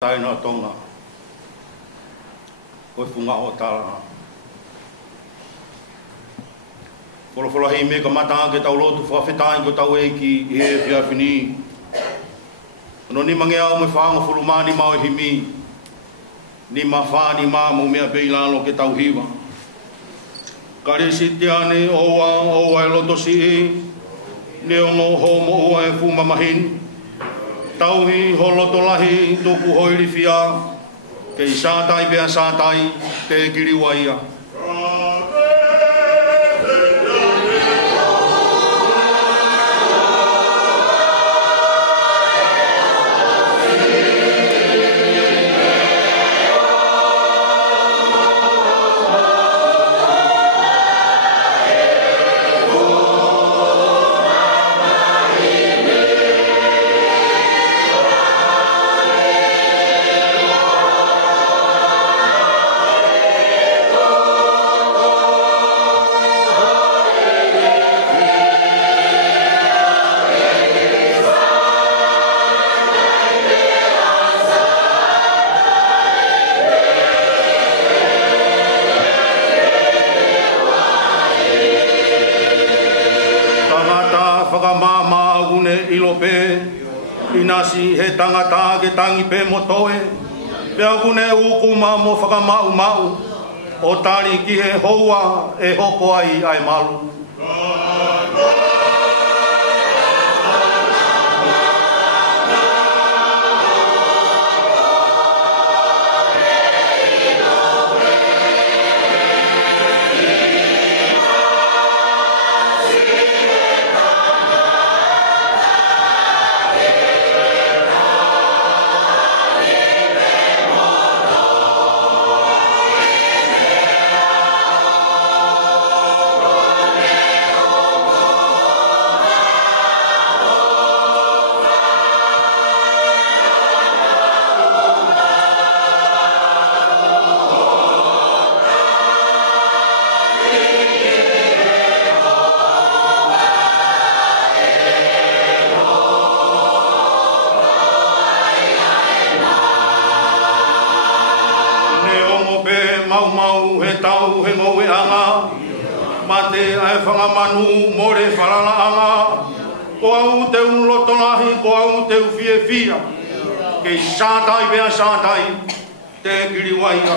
Tai no tonga. Koe funga o tala. Folo hei me ka mata ke tau lotu whawhetai ko tau e ki he whia whini. No ni mangea o me whaanga fulumani mao e himi. Ni ma whaani ma mo mea peilalo ke tau hiwa. Kare si te ane oa e loto si e. Ne ongo ho mo oa e fuma mahin. Tauhi ho loto lahi tuku hoiri whia. Kei sātai pia sātai te kiriwaia. Inasi he tangata ke tangi pe motoe pe agune ukuma mo whakamau mau o tari ki he houa e hoko ai malu. Manu more farala anga ko au te un loto lahi ko au te fie fia ke sātai bea sātai te kiriwaia.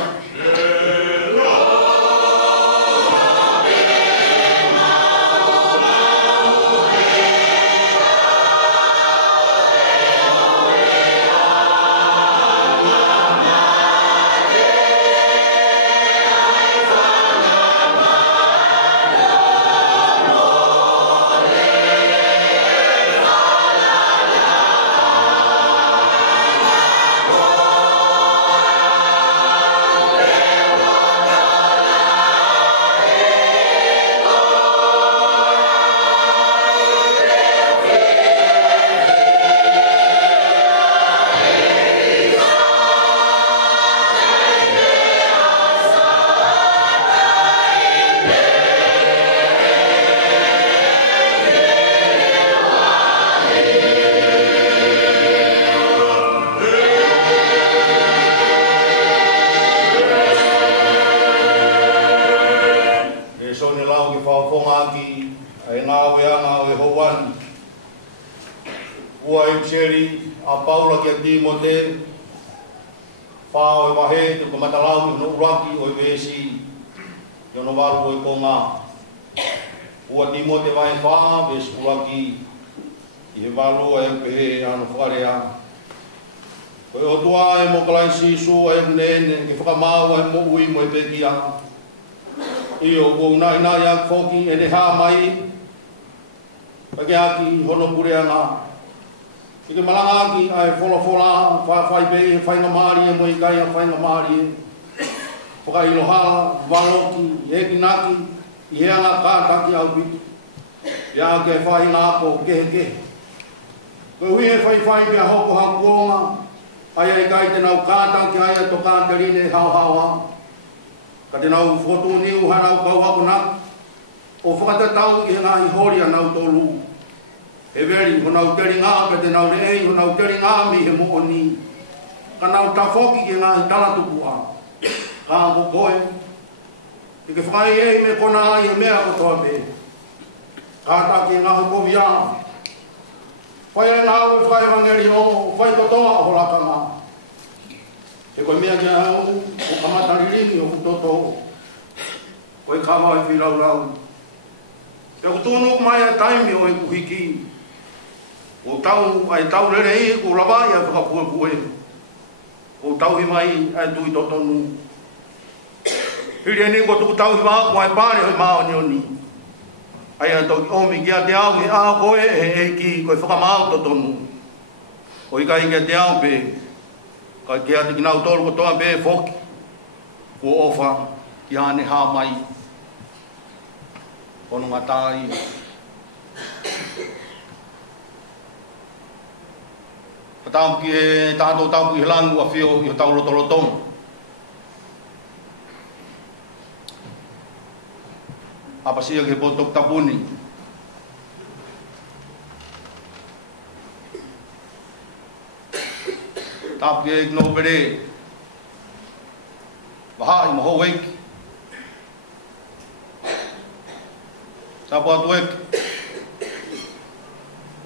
Timote Fao Mahe to Matalau no Raki or Vesi Yonovaru Konga Ua Timote vai Fa Ves Uraki Ivalu MP and Farea Otua e Moklaisi Su e Nen e Whakamau e Mui Mo Begia Io Wona Naya Foki e Ha Mai Pagiaki Honopureana Ike malanga ki ai fola fai be fai na mari mo i kai fai na mari foka i loha waloki e ki naki i anga ka taki au bit ya ke fai na ko ke ko wi e fai be hoko ha kuonga ai kai te nau ka taki ai to ka te rine hau ka te nau foto ni u hana u ka wa na o foka te tau i nga i hori ana tolu e veri honau teri ngā pe te nau rei honau teri ngā mi he mo oni Kana ta foki ki ngā tala tuku a. Ka ko koe. I ke whai e me kona ai e mea ko toa me. Ka ta ki ngā ko via. Whai e ngā ue whai wangeri o whai ko toa o la kanga. E koe mea kia hau o kamata ririmi o kutoto. Koe kawa e whirau rau. E ko tūnu mai a taimi o e kuhiki. O tau ai tau rere i ko rawai a whakapue pue. O tau hi mai ai tui totonu. Hiri ni ko tuku tau hi maa ko ai pāne hoi maa ni oni. Ai a toki omi kia te au i a koe e ki koe whakamau totonu. O i kai kia te au pe. Kai kia te kinau tolu ko toa pe foki. Ko ofa ki ane hā mai. Kono ngā tāi. Tāmu ki e tātou tāmu ki he langu a whio i o tau roto rotonga. Apasia ki he potok tapuni. Tāmu ki e kino pere. Waha i maho weiki. Tāpu atu eki.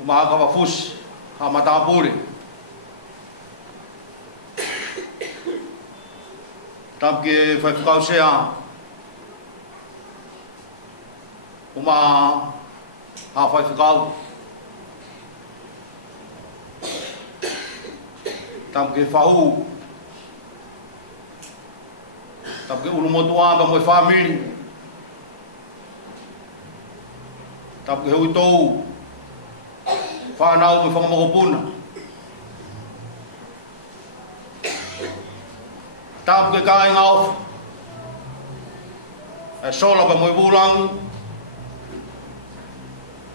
O maha kawa fusi. Ha matāpure. Tāpu ki e whaiwhakau sea. Uma ha whaiwhakau. Tāpu ki e whahu. Tāpu ki unu motu anga mo e whamiri. Tāpu ki hui tou. Whanau mo e whakamokopuna. Tāpu ke kāi ngāofu. E sola pa mo i būrangu.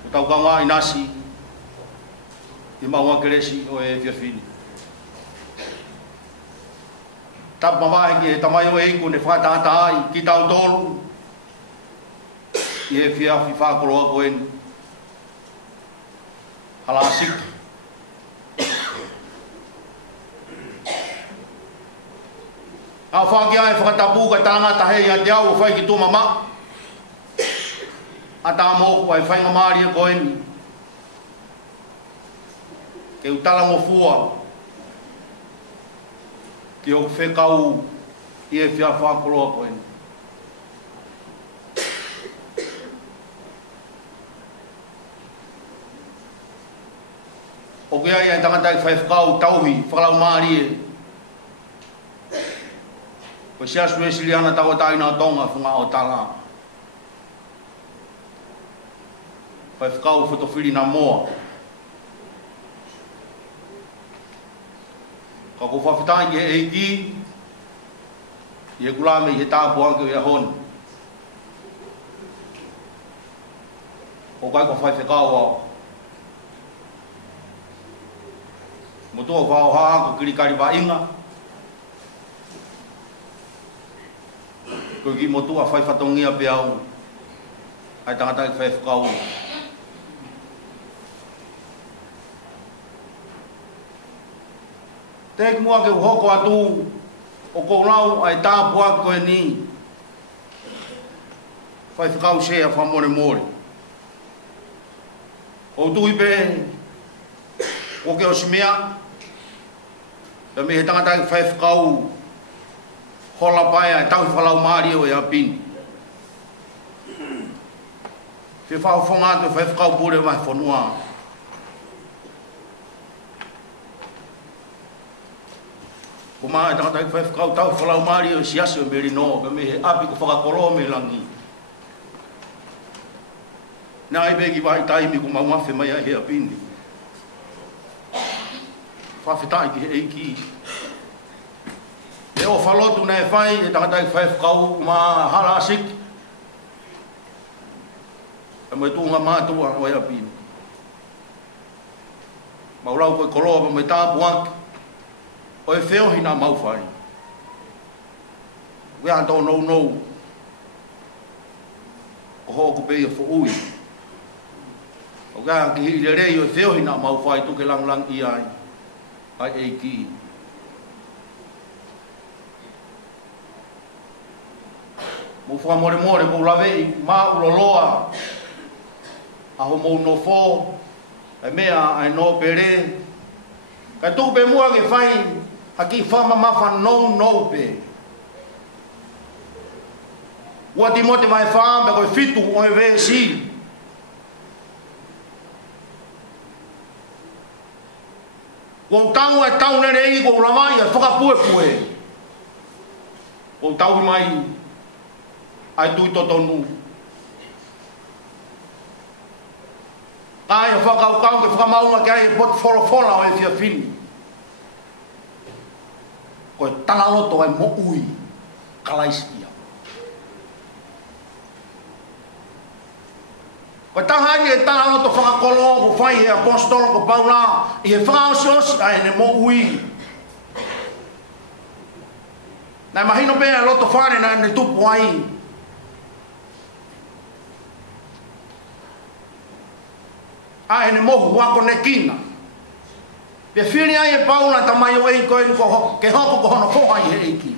O tau ka ngā i nasi. I maua keresi o e whiawhini. Tāpu mawai ki e tamai o e iku ne whātāta ai ki tau tolu. I e whiawhi whākoloa ko eni. Hala sika. A whakia e whakatapu ka tāngata hei a te au o whai ki tō mama. A tā mōku ai whai ngamari e koeni. Ke utala mo fua. Ki o whekau i e whia whakoloa koeni. O kia ia tangata i whai whakau tauhi, whakalau maari e. Ko sia sue siliana tau tai na tonga funga o tala. Pai whakau whetowhiri na moa. Ka ko whawhitai ki he eiki. I he kulame i he tāpu anke o ia honi. O kai ko whai whekau au. Motua whao haa ko kirikari wa inga. Ko ki motua whai whatongia pe au. Ai tangata ki whai whakau. Te ki mua ke uhoko atu. O ko rau ai tāpu a koe ni. Whai whakau sea whamore more. O tui pe. O ke o simea. Pe me he tangata ki whai whakau. Hola paia, tau whalau maari o e apini. Te whao whonga te whai whakau pure mai whanua. Ko maa e tangata ki whai whakau tau whalau maari o siasi o meri no. Pe me he api ko whakakoroa me langi. Nā i begi vai taimi ko mau mawhi mai a he apini. Whawhitai ki he eiki. E o whalotu nei whai, e tangata i whai whakau, ma hala asik. E mo e tūnga mātua o e apini. Maurau koe koroa pa mo e tāpu anki. O e wheohi nā mau whai. Wea tō nou nou. O hoa ko pei a whuui. O kia ki hiri rei o e wheohi nā mau whai tuke lang lang i ai. Ai e ki. mo fa more ko lave ma uloloa a ho mo no fo e mea ai no pere ka tu pe mua ke fai aki fa ma fa no pe wa ti mo te mai fa be ko fitu o e ve si ko tau e tau ne rei ko la mai e fa pu ko tau mai ai tu to tonu ai fa ka ke fa mau ma kai pot fola o e fia fin ko tala loto ai mo ui kalaisia ko taha ni tala loto fa kolo ko fai e apostolo ko paula e fa sos ai ne mo ui na imagino be a loto fare na ne tupu ai ai ne mohu wa ko nekina pe fili ai e paula tamai o ei ko en ko ke hopo ko no fo ai e ki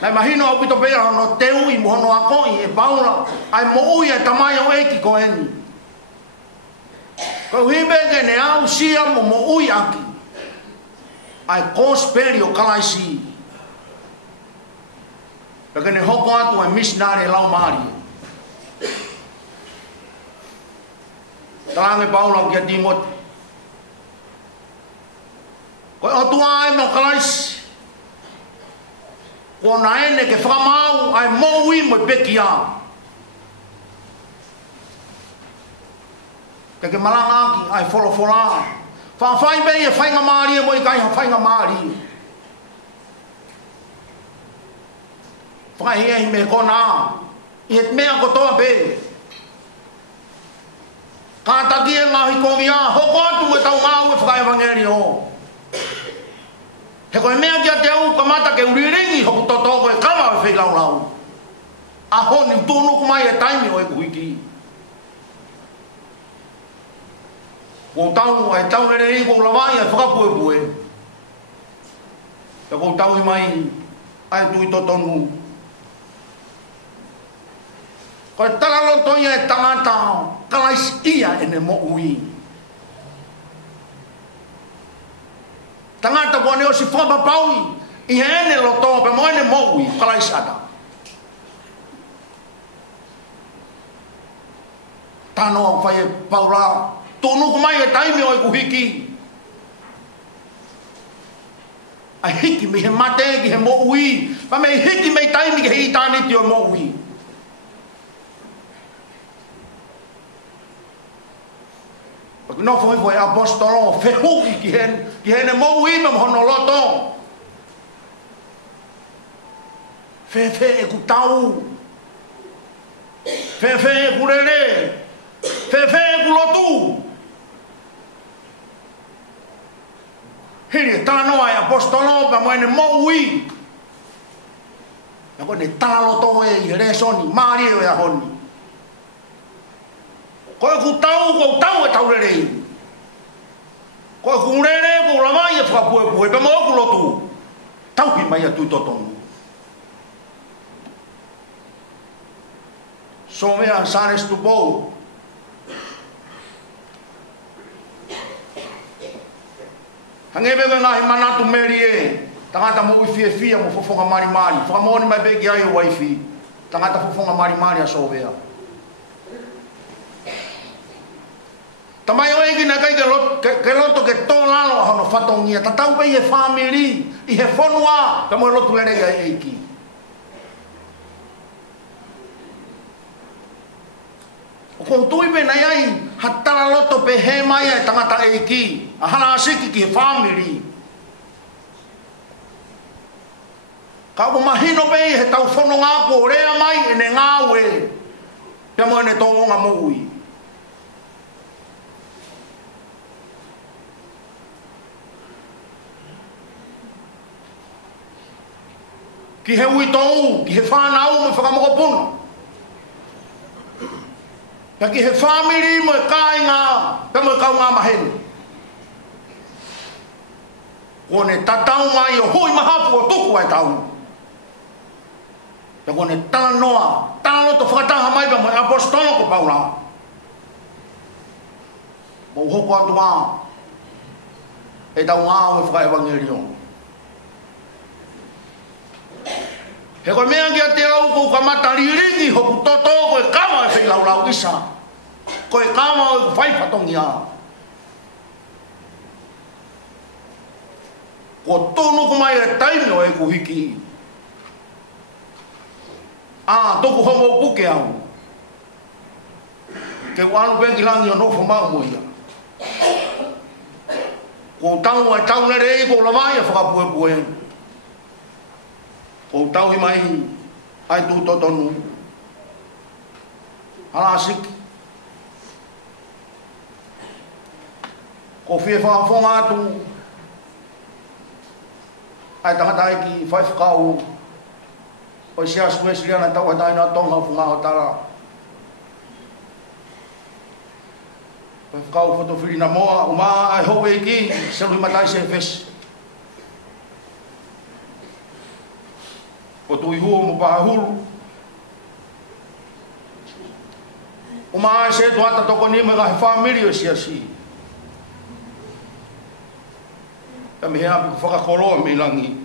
na imagino o pito pe no teu i mo no ako i e paula ai mo ui e tamai o ei ki ko en ko hibe ke ne au sia mo ui aki ai prosperio kalaisi porque ne hoko atu ai missionary lau mari talange Paulo ki Timot ko o tua ai mo kalaisi ko na ene ke whakamau ai mo ui mo pekia ke malanga ki ai fola fa fai be e fai ngamari mo i kai fai ngamari fa he me kona i et me ko to be ka ta ki nga hi ko via ho ko tu me tau mau e fa evangelio he ko me ki te u ka mata ke uriringi ho to ko e kama fe lau a ho ni tu no ko mai e taimi o e kuiki ko tau ai tau ne ko lavai e fa pu e ko tau mai ai tu to tonu ko tala lo to ye tangata kalais ia ene mo ui tangata ko ne o si fa paui i ene lo to pe mo ene mo ui kalais ada tano fa ye paula tonu ko mai e taimi o ku hiki ai hiki me he mate ki he mo ui pa me hiki me taimi ki he tani ti o mo ui porque no foi apostolo fehu ki hen mo ui me hono loto fe e ku tau fe e ku rere fe e ku lotu hiri tala no ai apostolo pa mo ene mo ui ko ne tala lo to e re soni mari e a honi ko ku tau e tau re ko ku re ko la mai e fa pu pa mo ku lo tu tau ki mai tu to ton so me an sanes tu bo hangebe nga himana tu merie tangata mo fia mo fofonga mari fa mo ni mai begi ai wifi tangata fofonga mari a sovea tamai oi ki na kai ke loto ke to lalo hono fatongia tatau pe e family i he fonua tamo loto lere ga eiki ko tui be na ai hatala loto pe he mai e tangata eiki ahana asiki ki family ka mo mahino be he tau fono nga ko rea mai ene ngawe pe mo ene to nga mo ui ki he ui tou ki he whanau me whakamokopuna ka ki he family mo e kai ngā pe mo e kau ngā mahenu Kone tatau mai o hui mahapu o tuku ai tau. Te kone tala noa, tala loto whakataha mai pa mai apostolo ko paula. Mo hoko atu maa. E tau ngā o whaka evangelio. He koe mea ki a te au kou ka mata liringi hoku toto koe kama e whai lau isa. Koe kama o e whai patongi a. Ko tonu ko mai e taimi o e kuhiki. Toku homo puke au. Ke wanu pengi langi o nofo mau moia. Ko tau ai tau nere ko lamai e whakapue. Ko tau i mai ai tu totonu. Hala siki. Ko fie whakafonga atu. Ai tangata ai ki whai whakau. O sia sues liana tau hatai na tonga funga o tala. Whai whakau whatowhiri na moa. Uma ai hou e ki. Selu i matai se fes. O tui hua mo paha hulu. Uma ai se tuata toko ni me gahe whamiri o sia si. Ta me hea piku whakakoloa me langi.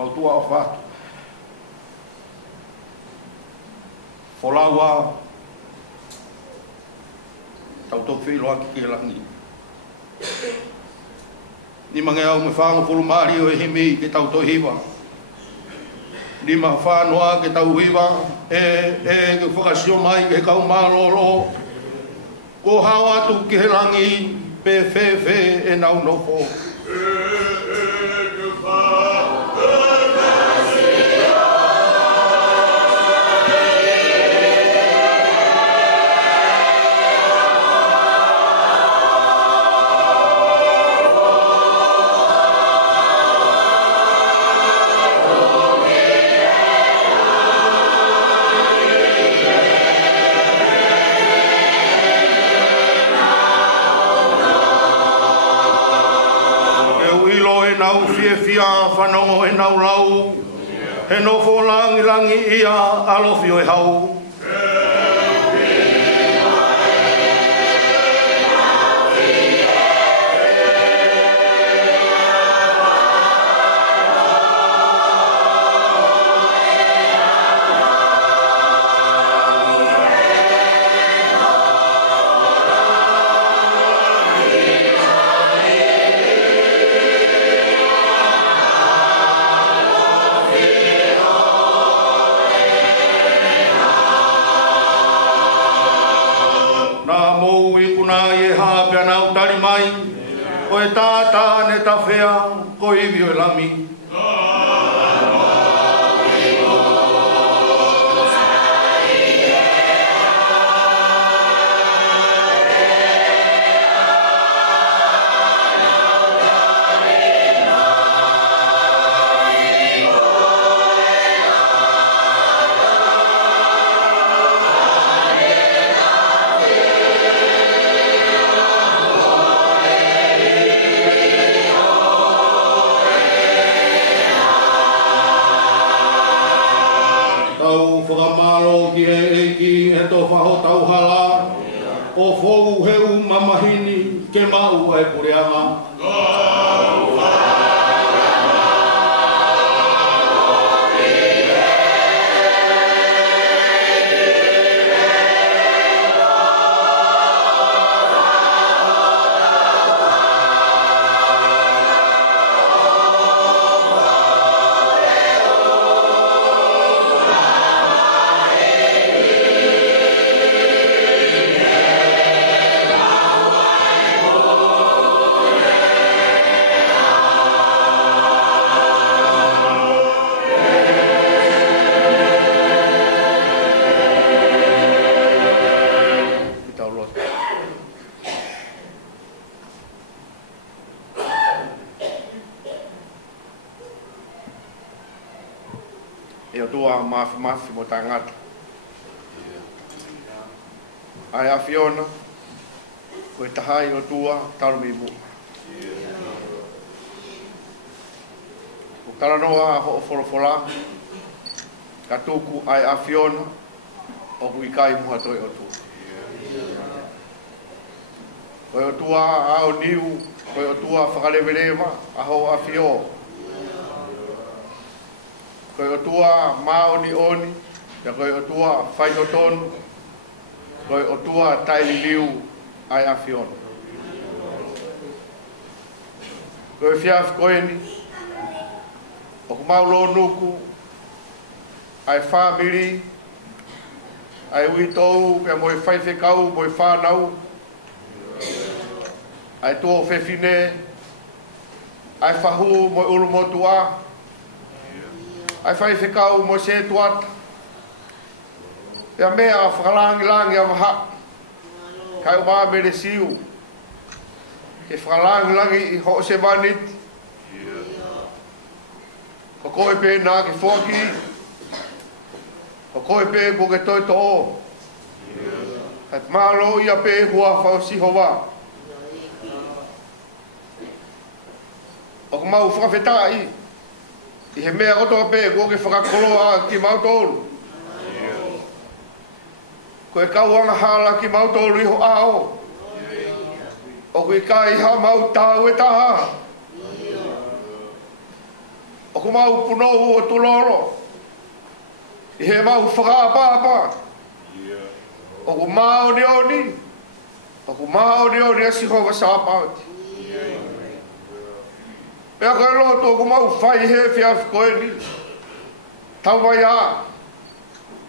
Au tua o whatu. Wholaua. Tau tau whilo aki ki langi. Ni mange au me whango pulumari o e himi ke tau tohiwa. Ni ma whanoa ke tau hiwa. Ke whakasio mai ke kau malolo. Ko hawa tu ke langi. Pe fe e nau nofo. Fia whanongo e nau lau. He nofo langi ia alofio e hau. Ko e tātā ne ta whea, ko i vio e lami. O fogu heu mamahini ke mau e pureanga. Mafi mo tangata. Ai a Fiona. Koe tahai o tua talumimu. O kalanoa ho folofola. Ka tuku ai afiona. O kui kai muha toi o tua. Koe o tua ao niu. Koe o tua whakalewelewa. Aho afio. Koe o tua maoni oni. Ya koe o tua whainotonu. Koe o tua taililiu ai afion. Koe fiaf koeni. O kumaulo nuku. Ai family. Ai uitou. Pea moe whaifekau, moe whanau. Ai tuo whewhine. Ai whahu, moe uru motua. Ai whaifekau, moe se tuata. Pea mea whakalangi a waha. Kai umaa mere siu. Ke whakalangi i ho se manit. Ko koe pe nā ke whoki. Ko koe pe ko ke toi to o. Kai malo ia pe hua whao siho wā. O ko mau whakawhetai. I he mea kotoa pe ko ke whakakoloa ki mau tōru. Koe kauanga hala ki mau tōru iho ao. O koe kai ha mau tāu e taha. O ko mau punou o tuloro. I he mau whakaapapa. O ko mau ni oni. O ko mau ni oni asi hova sāpauti. Pea koe loto o ko mau whai he whiawhi koe ni. Tau mai a.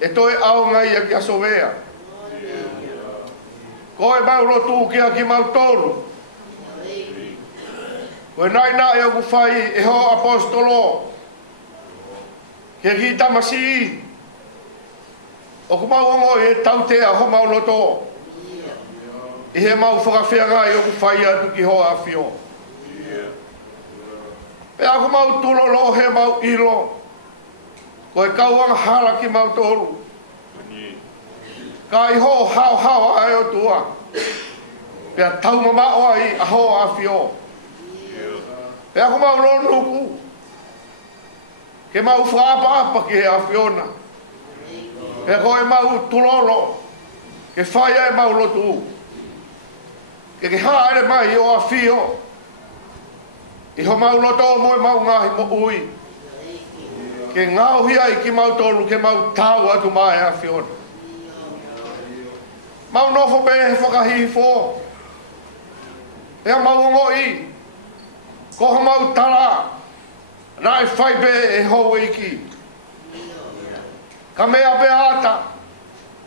E toi ao ngai a ki aso wea. Koe mau rotu kia ki mau tolu. Koe nai nai au whai e ho apostolo. Ke ki tamasi. O ku mau ongo e tautea ho mau loto. I he mau whakawhea ngai o ku whai atu ki ho awhio. Pea ku mau tulolo he mau ilo. Koe kauanga hala ki mau tolu. Ka i ho hao ai o tua. Pea tau mama o ai a ho a fio. Pea ku mau lo nuku. Ke mau whaapa ki he a fiona. Pea koe mau tulolo. Ke whaia e mau lotu. Ke haere mai o a fio. I ho mau loto mo e mau ngahi mo ui. Ke ngau hiai ki mau tolu ke mau tau atu mai a fiona. Mau nofo be he whakahihi fō. Ea mau ongo i. Koho mau tala. Nai whai be e hou iki. Ka mea be ata.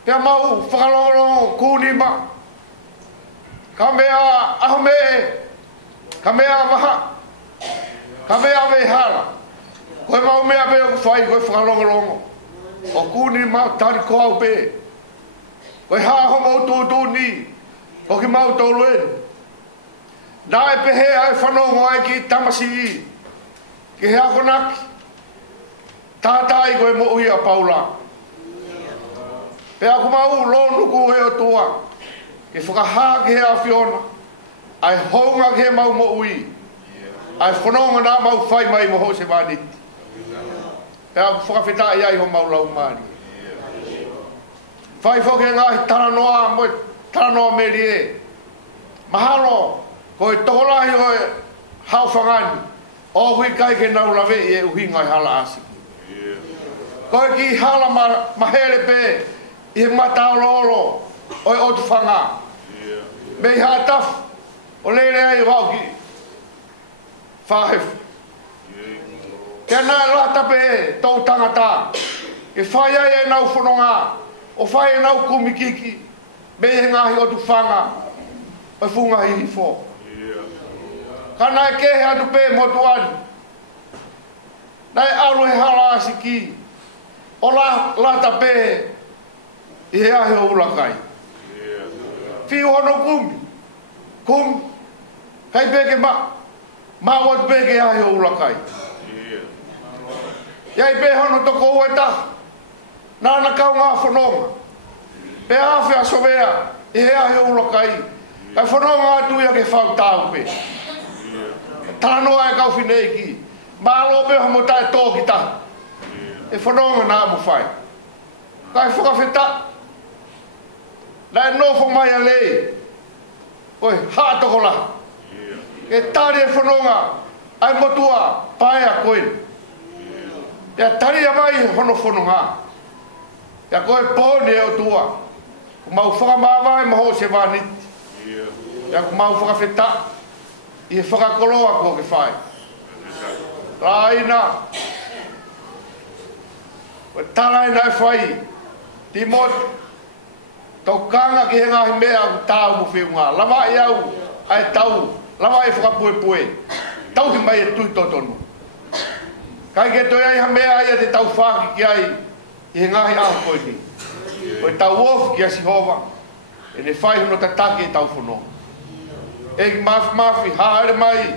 Pea mau whakalongo kūnima. Ka mea ahume. Ka mea waha. Ka mea be hala. Koe mau mea be o whai koe whakalongo. O kūnima tari ko au be. Koe haho mau tūtū ni. O ki mau tōlu e. Nā e pehe ai whanongo ai ki tamasi i. Ki he ako naki. Tātai koe mo ui a paula. Pe ako mau lōnuku he o tua. Ki whakahā ki he a whiona. Ai hounga ki he mau mo ui. Ai whanonga nā mau whai mai mo ho se maniti. Pe ako whakawhetai ai ho mau lau mani. Whai whoke ngai taranoa mo taranoa meri e. Mahalo, koe tokolahi o e hau whangani. O hui kai ke nau lawe i e uhi ngai hala asi. Koe ki hala mahere pe i he mataolo o e otu whanga. Me i haa tafu o leile ai wau ki whahef. Kia nā lata pe e tau tangata. E whai ai e nau whanonga. O whai e nau kumikiki. Me he ngahi o tu whanga. O funga hihi fō. Ka nai kehe atu pē motu ani. Nai alu he hala asiki. O lata pē. I he ahe o ulakai. Whiu hono kumi. Kumi. Kai pēke ma. Ma watu pēke ahe o ulakai. Iai pē hono toko ua taha. Nāna kau ngā whanonga. Pe awhi a sovea, i he ahe ulakai. Kai whanonga atu ia ke whautau pe. Tānoa e kau whinei ki. Mālo pe hamo tae tō ki ta. E whanonga nā mu whai. Kai whakawheta. Nai nofo mai a lei. Oi, haa toko la. E tāre e whanonga. Ai motua, pae a koe. Ia tari a mai hono whanonga. Ia koe pōne e o tua. Mau whakamāwai maho se wāniti. Ia mau whakawheta. I e whakakoloa ko ke whai. Rāina. O tāraina e whai. Ti mot. Tau kanga ki he ngahi mea ku tāu mu whiunga. Lama i au. Ai tau. Lama e whakapue pue. Tau hi mai e tui totonu. Kai ke toi ai ha mea ia te tau whaki ki ai. I he ngahi au koe ni. Koe tau wofu ki a Sihova. E ne whai hono tataki e tau whono. E ki mafi haere mai.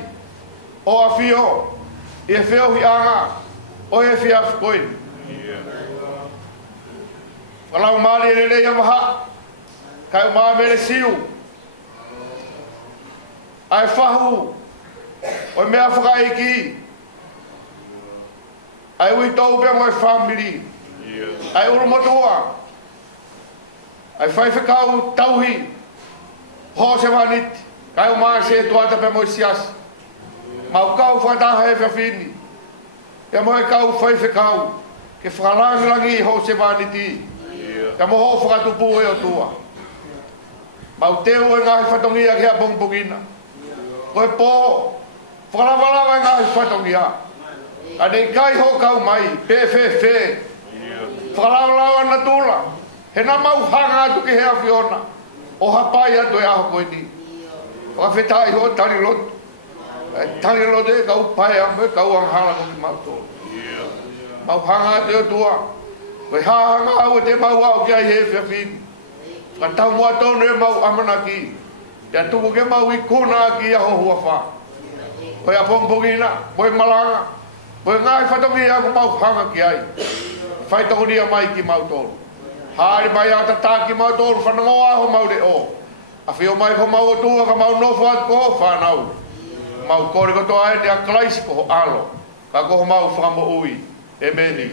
O a whio. I e whio hi anga. O e whia koe. Walau maari e rei a maha. Kai o maa mere siu. Ai whahu. O mea whaka e ki. Ai ui tau pia mo e whamiri. Ai uru motua. Ai whai whakau tauhi. Ho se wanit. Kai o maa se tuata pia mo e sias. Mau kau whataha e whiawhini. Ia mo e kau whai whakau. Ke whakalangilangi ho se waniti. Ia mo ho whakatupu e o tua. Mau teo e ngahi whatongia ki a bongbongina. Koe pō. Whakalawalawa e ngahi whatongia. Ane kai ho kau mai. Pe. Whakalawalawa na tula. He na mau hanga atu ki hea whiona. O hapai atu e aho koe ni. Whakawhetai ho tari lotu. Tari lotu e kau pai amu e kau anghala ko ki mau tō. Mau hanga atu e tua. Koe hanga au e te mau au ki ai he whiawhini. Ka tau mua tonu e mau amana ki. Ia tuku ke mau i kuna ki a hohua wha. Koe a pongpongina, moe malanga. Moe ngai whatongi a ku mau hanga ki ai. Whai tokoni a mai ki mau tonu. Haari mai a tata ki mau tonu whanangoa ho mau de o. A whio mai ko mau o tua ka mau nofo at ko whanau. Mau kore ko toa e te a klaisi ko ho alo. Ka ko ho mau whamo ui. E meni.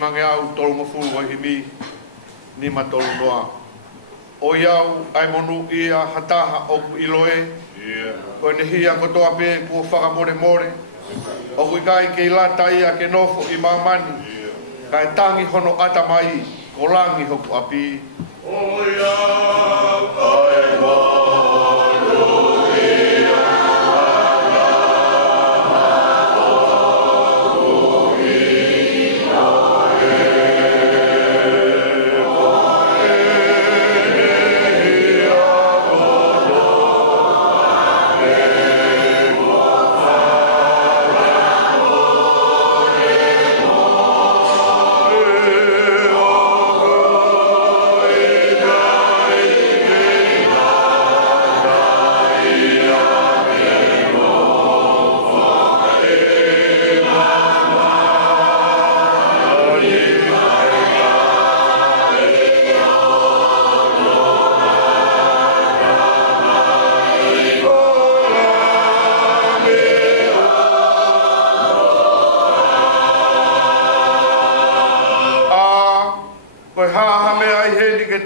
mange au tolu mo fu wa himi ni ma tolu noa o iau ai monu ia hataha o iloe o ne hia ko to ape pu fa more more o ku kai ke lata ia ke nofo i mamani kai tangi hono ata mai ko langi hoku api o iau ai mo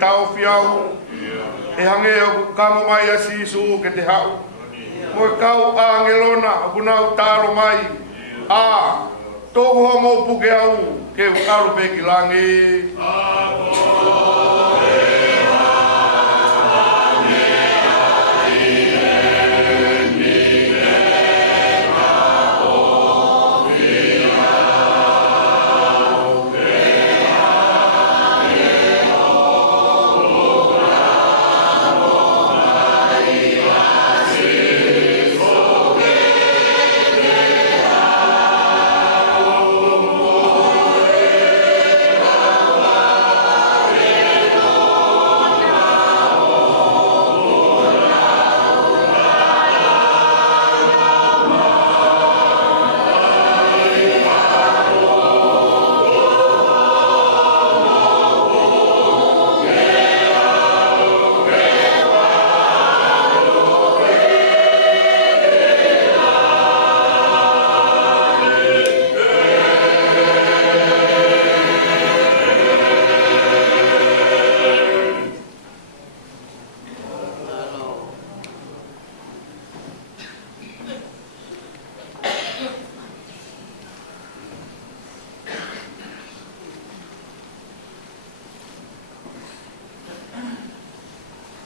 tau fiau. E hange o kamo mai a sisu ke te hau. Mo kau a ngelona punau taro mai. A tōku homo puke au ke ukaru pe ki langi.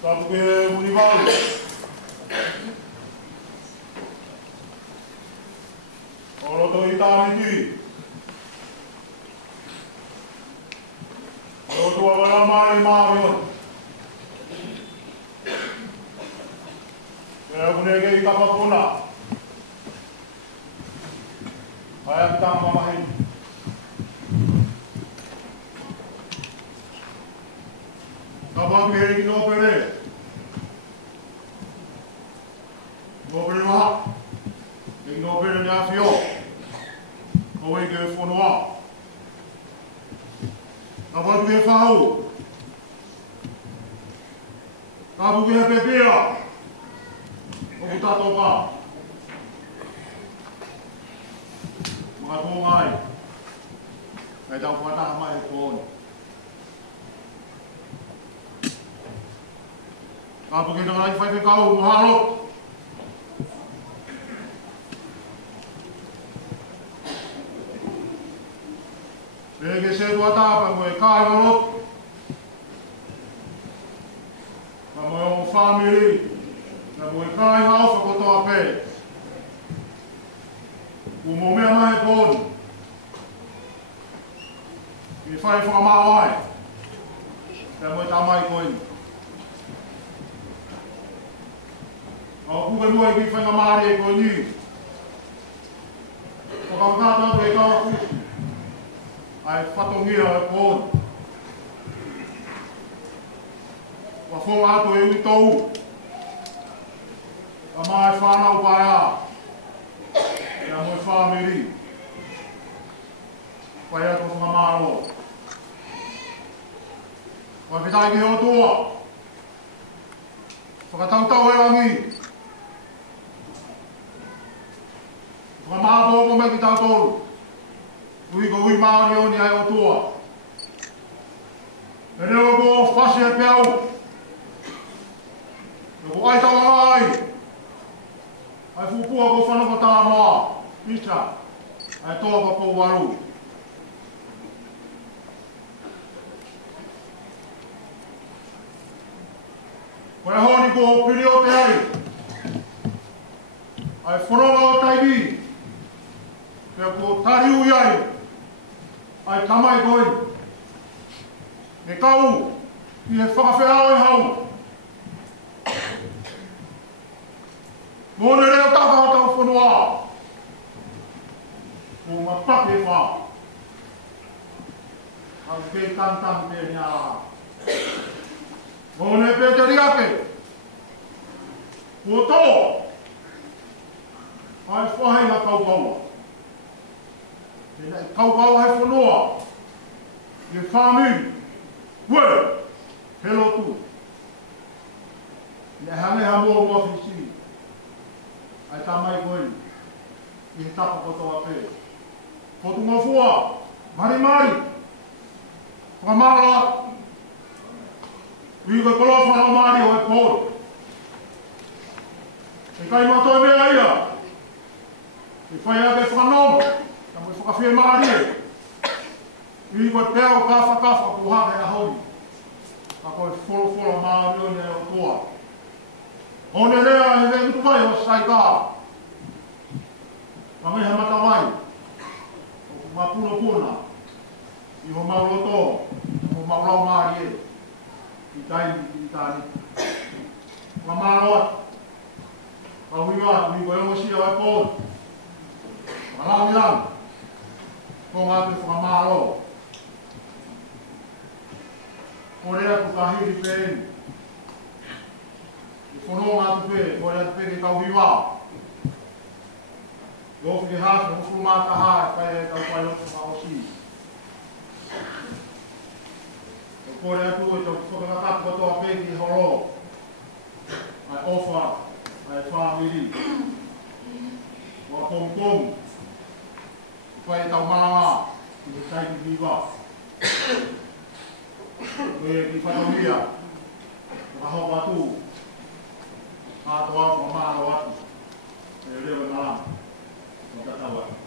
Porque Unival Olo to itani ki Olo to wala mari marion Kaya kunege itapapuna Kaya kita mamahin Kapag may inopere Inopere maha Inopere niya fiyo Kawai ke fonwa Kapag may fahu Kapag may pepea Kumutato ka Mga tungay Kaya daw patama ipon Kapag ito nga i-fight ikaw, mahalo. Lege se tua tapa mo e kai malot. Ka mo yung family. Na mo e kai hao sa koto ape. Umomea mai pon. I-fight for mawai. Ka mo e tamai koin. Aku kan mulai kita ngamari ko ni. Kalau kata mereka aku, ay patungia pon. Wafong ato yung ito. Kamay fana upaya. Kaya mo family. Kaya ko ngamaro. Wapitay kiyo tuwa. Pagkataw-taw ay langi. Mamabo ko may kita tol. Ui ko ui mario ni ay otua. Nero ko fasi e piau. Ko ai tawangai. Ai fupua ko whanau ko tānoa. Pita. Ai toa ko pou waru. Ko e honi ko piri o te ai. Ai whanau o taibi. Kaya ko tariu iai, ai tamai koi. Ne kau, i he whakawheao e hau. Mone reo tākātau whanua. Ko ngā pake wha. Au kei tantam te ni aha. Mone pe te riake. Ko tō. Ai whahei na kau-kaua. Kau-kau hai whanua. I whāmi. Ue. Helo tu. Ne hange ha mō mua whisi. Ai tamai koe. I he tapa kotoa pē. Kotu ngā fua. Mari mari. Whamara. Ui koe kolo whanau maari o e kōru. E kai mātou mea ia. E whai ake whanau. Ka mo whakawhia maari e. Ui koe pēo kafa ku hake a hori. Ka koe wholo maari o ne o toa. Hone rea e me utu vai o saika. Ka meha mata vai. O ku mapuna puna. I ho mauloto. O maulau maari e. I tāni. Wa māroa. Ka huiwa, ui koe o si o e pōru. Wa lau ian. Ko ngā te whakamāro. Ko rea ku ka hiri pēni. I whono ngā te pē, ko rea te pē ke kau huiwa. I ofi ke hāsi, hofu māta hā, kai e kau pai otu ka o si. Ko rea tu e tau whakakatapu katoa pēki horo. Ai ofa, ai whāmiri. Wa pōmkōmu. Pai e tau maranga, i te tai ki viva. Koe ki whakauria, whakaho atu. Mātua whakamāro atu. E reo e maranga. Mo tatau atu.